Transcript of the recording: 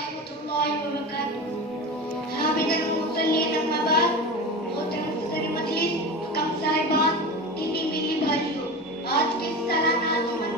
ورحمۃ اللہ وبرکاتہ. حامدن مصلین اما بعد. محترم صدر مجلس، حکم صاحبان، دینی میری بھائیوں، آج کے سالانہ